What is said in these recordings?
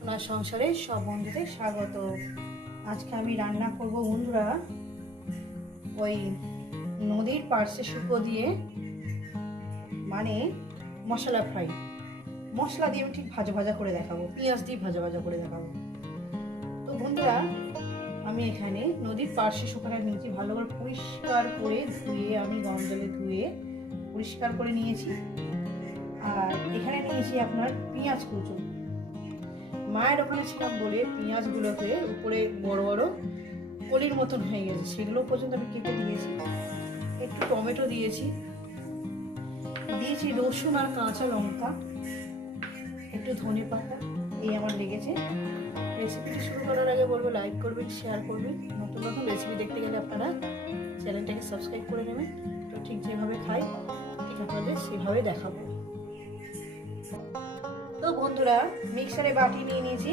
সোনার সংসারে সব বন্ধুদের স্বাগত। আজকে আমি রান্না করব বন্ধুরা ওই নদীর পার্শ্বে শুকো দিয়ে মানে মশলা ফ্রাই। মশলা দিয়ে আমি ঠিক ভাজা ভাজা করে দেখাবো, পেঁয়াজ দিয়ে ভাজা ভাজা করে দেখাবো। তো বন্ধুরা, আমি এখানে নদীর পার্শ্বে শুকানো নিয়েছি, ভালো করে পরিষ্কার করে ধুয়ে, আমি গরম জলে ধুয়ে পরিষ্কার করে নিয়েছি। আর এখানে নিয়েছি আপনার পেঁয়াজ কুচো। মায়ের ওখানে ছিলাম বলে পেঁয়াজগুলোকে উপরে বড় বড় কলির মতন হয়ে গেছে। সেগুলো পর্যন্ত আমি কেটে দিয়েছি একটু টমেটো দিয়েছি। দিয়েছি রসুন আর কাঁচা লঙ্কা, একটু ধনে পাতা, এই আমার লেগেছে। রেসিপিটি শুরু করার আগে বলব লাইক করবেন শেয়ার করবেন। নতুন নতুন রেসিপি দেখতে গেলে আপনারা চ্যানেলটাকে সাবস্ক্রাইব করে নেবেন। তো ঠিক যেভাবে খাই, ঠিক আপনাদের সেভাবে দেখাবো। বন্ধুরা, মিক্সারে বাটি নিয়ে নিয়েছি।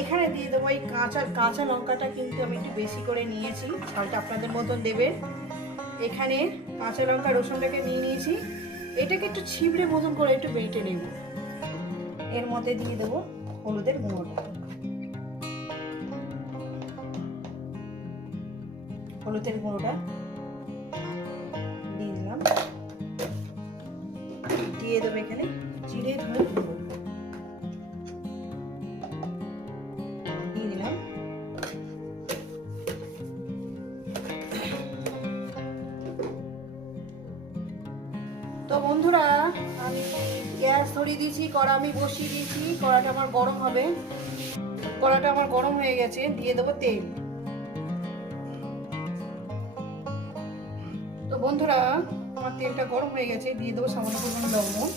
এখানে দিয়ে দেবো এই কাঁচা কাঁচা লঙ্কাটা কিন্তু আমি একটু বেশি করে নিয়েছি। ঝালটা আপনাদের মতন দেবে। এখানে কাঁচা লঙ্কা, রসুনটাকে নিয়ে নিয়েছি। এটাকে একটু ছিবড়ে মতন করে একটু বেটে নেব। এর মধ্যে দিয়ে দেবো হলুদের গুঁড়োটা হলুদের গুঁড়োটা দিয়ে দিলাম। দিয়ে দেবো এখানে জিরে ধরে দিয়ে দিলাম। তো বন্ধুরা, আমি গ্যাস ধরিয়ে দিয়েছি, কড়া আমি বসিয়ে দিয়েছি, কড়াটা আমার গরম হবে। কড়াটা আমার গরম হয়ে গেছে, দিয়ে দেবো তেল। তো বন্ধুরা, আমার তেলটা গরম হয়ে গেছে, দিয়ে দেবো সামান্য পরিমাণে লবণ।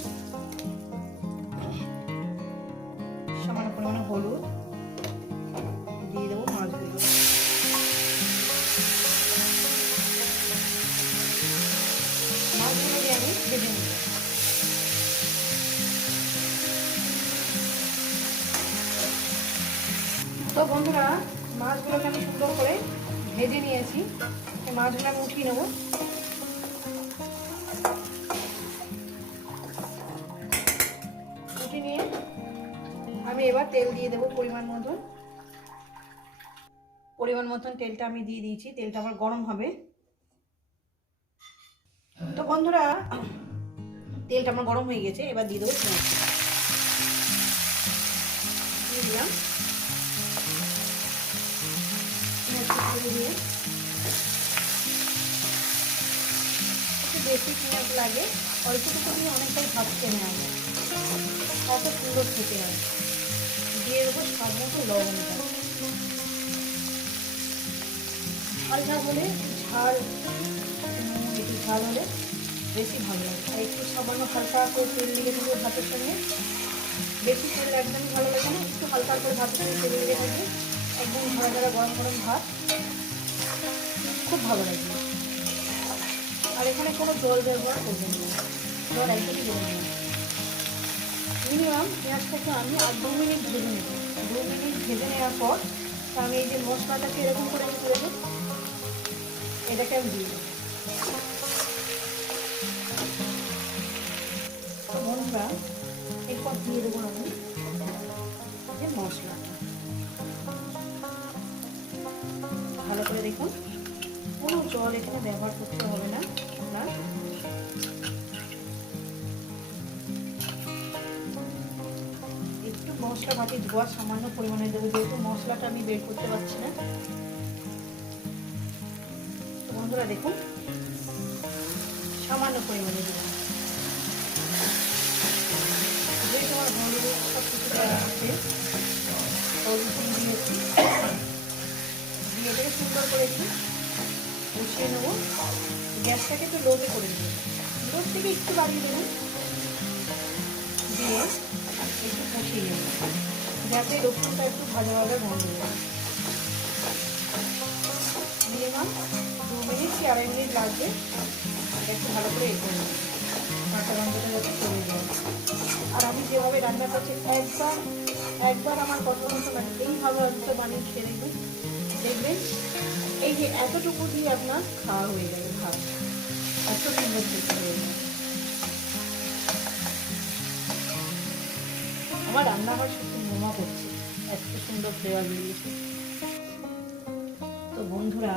তো বন্ধুরা, মাছগুলোকে আমি সুন্দর করে ভেজে নিয়েছি। মাছগুলো আমি উঠিয়ে নেব। উঠিয়ে নিয়ে আমি এবার তেল দিয়ে দেবো পরিমাণ মতন। পরিমাণ মতন তেলটা আমি দিয়ে দিয়েছি। তেলটা আবার গরম হবে। তো বন্ধুরা, তেলটা আমার গরম হয়ে গেছে। এবার দিয়ে দেবো দিয়ে দিলাম। দিয়ে একটু বেশি পেঁয়াজ লাগে অল্পটুকু দিয়ে অনেকটাই ভাত টেনে আনে কত সুন্দর খেতে হয় দিয়ে দেবো সব মতো লবণটা। হালকা হলে ঝাল, একটু ঝাল হলে বেশি ভালো লাগে। আর একটু সামান্য হালকা করে তেল লেগে থাকবে ভাতের সঙ্গে। বেশি তেল একদমই ভালো লাগে না, একটু হালকা করে ভাতের সঙ্গে তেল লেগে থাকবে একদম ঝাড়া ঝাড়া গরম গরম ভাত খুব ভালো লাগবে আর এখানে কোনো জল ব্যবহার করবেন না। জল একদমই দেবেন না। মিনিমাম পেঁয়াজটাকে আমি আর দু মিনিট ভেজে নেব। দু মিনিট ভেজে নেওয়ার পর আমি এই যে মশলাটাকে এরকম করে করে দেবো এটাকে আমি দিয়ে দেবো। বন্ধুরা এরপর দিয়ে দেবো আমি। দেখুন। কোনো জল এখানে ব্যবহার করতে হবে না আপনার একটু মশলা মাটি ধোয়া সামান্য পরিমাণে দেবো, যেহেতু মশলাটা আমি বের করতে পারছি না। বন্ধুরা দেখুন, সামান্য পরিমাণে দেবো। যেহেতু আমার হলুদ সব কিছু আছে সুন্দর করে একটু বসিয়ে নেব। গ্যাসটাকে একটু লোতে করে দেবো লোর থেকে একটু বাড়িয়ে দেবেন দিয়ে একটু কষিয়ে নেব। যাতে রসুনটা একটু ভাজা ভাজা গন্ধ যায়। দিয়ে নাম দু মিনিট কি আড়াই মিনিট লাগবে? একটু ভালো করে এ করে নেব। কাঁচা গন্ধটা যাতে চলে যায়। আর আমি যেভাবে রান্না করছি, একবার একবার আমার কথা মতো মানে এইভাবে অন্তত বানিয়ে খেয়ে দেখবেন দেখবেন, এই যে এতটুকু দিয়ে আপনার খাওয়া হয়ে যাবে ভাত। এত সুন্দর খেতে হয়ে যাবে আমার রান্না আমার শুধু মোমা করছে, এত সুন্দর ফ্লেভার বেরিয়েছে। তো বন্ধুরা,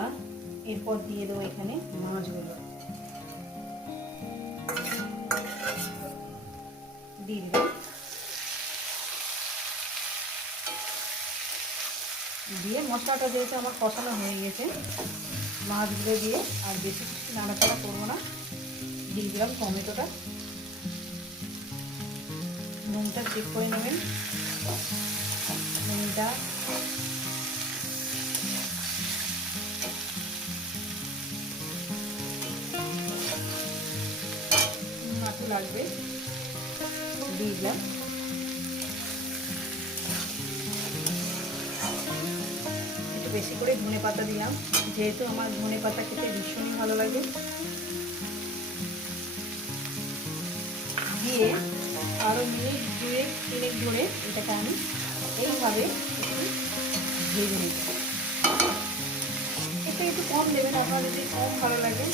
এরপর দিয়ে দেবো এখানে মাছগুলো। দিয়ে দিলাম দিয়ে মশলাটা যেহেতু আমার কষানো হয়ে গেছে, মাছগুলো দিয়ে আর বেশি কিছু নাড়াচাড়া করব না। দিয়ে দিলাম টমেটোটা। নুনটা চেক করে নেবেন। নুনটা লাগবে। দিয়ে দিলাম। বেশি করে ধনে পাতা দিলাম। যেহেতু আমার ধনে পাতা খেতে ভীষণই ভালো লাগে। দিয়ে আরও মিনিট দুয়ে তিনেক ধরে এটাকে আমি এইভাবে একটু ভেজে নিতে একটু একটু কম দেবেন, আপনার যদি কম ভালো লাগে।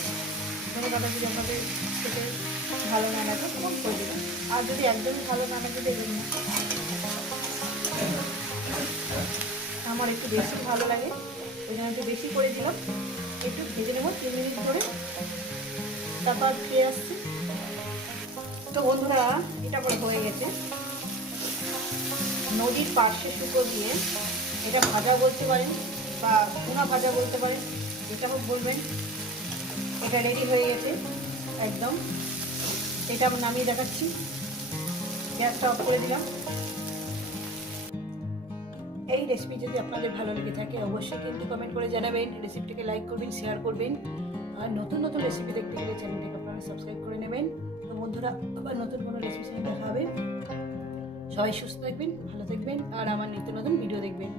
ধনে পাতা যদি আপনাদের খেতে ভালো না লাগে, কম করে দেবেন। আর যদি একদমই ভালো না লাগে, দেবেন না। আমার একটু বেশি ভালো লাগে ওই জন্য একটু বেশি করে দিলাম। একটু ভেজে নেব, তিন মিনিট ধরে। তারপর ফিরে আসছি। তো বন্ধুরা, এটা করে হয়ে গেছে। নদীর পার্শ্বে শুকো দিয়ে এটা ভাজা বলতে পারেন বা পোনা ভাজা বলতে পারেন, যেটা হোক বলবেন। এটা রেডি হয়ে গেছে, একদম। এটা নামিয়ে দেখাচ্ছি। গ্যাসটা অফ করে দিলাম। এই রেসিপি যদি আপনাদের ভালো লেগে থাকে, অবশ্যই কিন্তু কমেন্ট করে জানাবেন। রেসিপিটিকে লাইক করবেন শেয়ার করবেন। আর নতুন নতুন রেসিপি দেখতে গেলে চ্যানেলটিকে আপনারা সাবস্ক্রাইব করে নেবেন। তো বন্ধুরা, আবার নতুন কোনো রেসিপি সঙ্গে দেখা হবে। সবাই সুস্থ থাকবেন, ভালো থাকবেন, আর আমার নিত্য নতুন ভিডিও দেখবেন।